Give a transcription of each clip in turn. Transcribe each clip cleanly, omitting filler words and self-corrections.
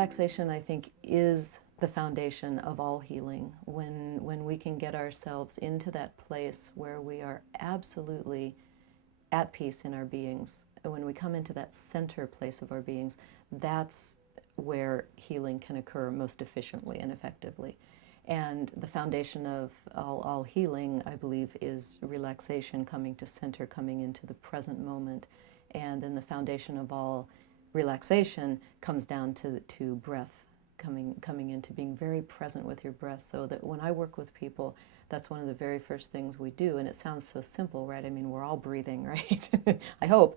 relaxation, I think, is the foundation of all healing. When we can get ourselves into that place where we are absolutely at peace in our beings, when we come into that center place of our beings, that's where healing can occur most efficiently and effectively. And the foundation of all healing, I believe, is relaxation, coming to center, coming into the present moment. And then the foundation of all relaxation comes down to breath, coming into being very present with your breath. So that when I work with people, that's one of the very first things we do. And it sounds so simple, right? I mean, we're all breathing, right? I hope.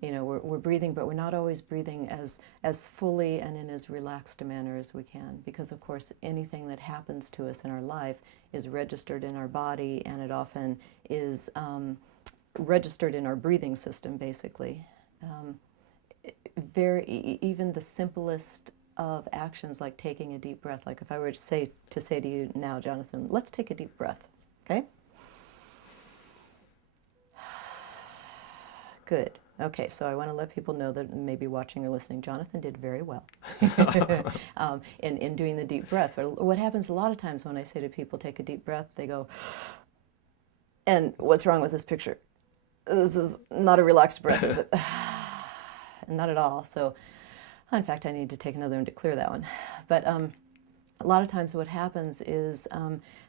We're breathing, but we're not always breathing as fully and in as relaxed a manner as we can. Because, of course, anything that happens to us in our life is registered in our body, and it often is registered in our breathing system, basically. Even the simplest of actions, like taking a deep breath. Like if I were to say to you now, Jonathan, let's take a deep breath, okay? Good. Okay, so I want to let people know that maybe watching or listening, Jonathan did very well in doing the deep breath. But what happens a lot of times when I say to people, take a deep breath, they go, and what's wrong with this picture? This is not a relaxed breath, is it? Not at all. So, in fact, I need to take another one to clear that one. But a lot of times what happens is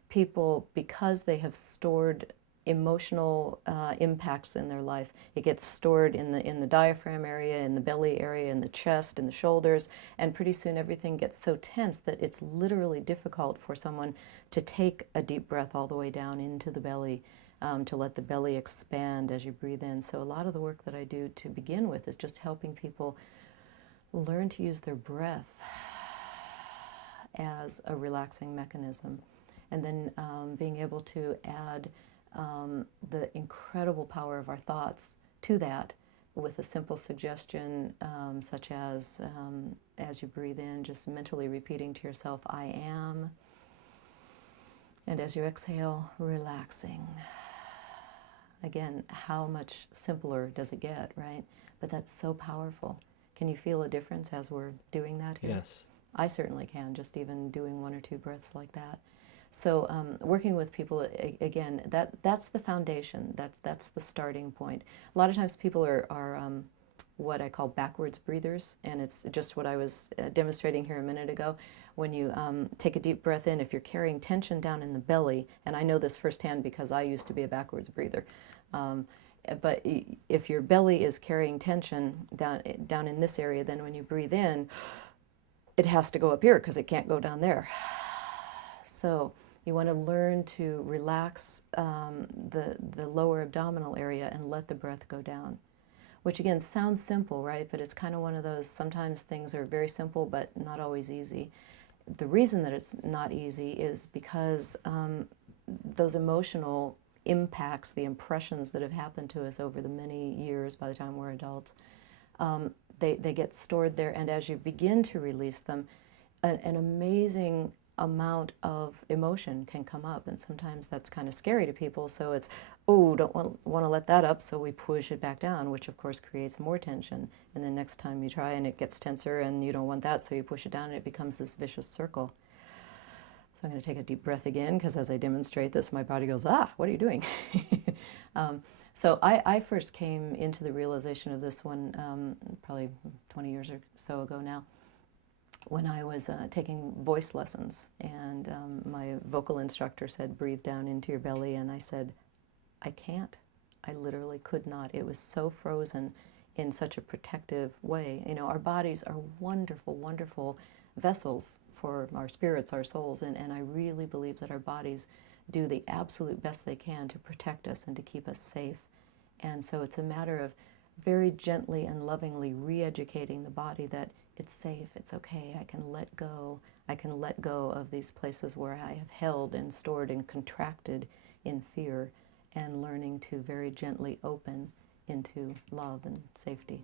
people, because they have stored emotional impacts in their life, it gets stored in the diaphragm area, in the belly area, in the chest, in the shoulders, and pretty soon everything gets so tense that it's literally difficult for someone to take a deep breath all the way down into the belly, to let the belly expand as you breathe in. So a lot of the work that I do to begin with is just helping people learn to use their breath as a relaxing mechanism, and then being able to add the incredible power of our thoughts to that with a simple suggestion, such as you breathe in, just mentally repeating to yourself, I am, and as you exhale, relaxing. Again, how much simpler does it get, right? But that's so powerful. Can you feel a difference as we're doing that here? Yes. I certainly can, just even doing one or two breaths like that. So working with people, again, that's the foundation. That's the starting point. A lot of times people are what I call backwards breathers, and it's just what I was demonstrating here a minute ago. When you take a deep breath in, if you're carrying tension down in the belly, and I know this firsthand because I used to be a backwards breather, but if your belly is carrying tension down in this area, then when you breathe in, it has to go up here because it can't go down there. So you want to learn to relax the lower abdominal area and let the breath go down, which again sounds simple, right? But it's kind of one of those, sometimes things are very simple but not always easy. The reason that it's not easy is because those emotional impacts, the impressions that have happened to us over the many years by the time we're adults, they get stored there, and as you begin to release them, an amazing amount of emotion can come up, and sometimes that's kind of scary to people, so it's, oh, don't want to let that up, so we push it back down, which of course creates more tension, and then next time you try and it gets tenser and you don't want that, so you push it down and it becomes this vicious circle. So I'm going to take a deep breath again, because as I demonstrate this, my body goes, what are you doing? So I first came into the realization of this one probably 20 years or so ago now, when I was taking voice lessons, and my vocal instructor said, breathe down into your belly, and I said, I can't. I literally could not. It was so frozen in such a protective way. You know, our bodies are wonderful, wonderful vessels for our spirits, our souls, and I really believe that our bodies do the absolute best they can to protect us and to keep us safe. And so it's a matter of very gently and lovingly re-educating the body that it's safe, it's okay, I can let go. I can let go of these places where I have held and stored and contracted in fear, and learning to very gently open into love and safety.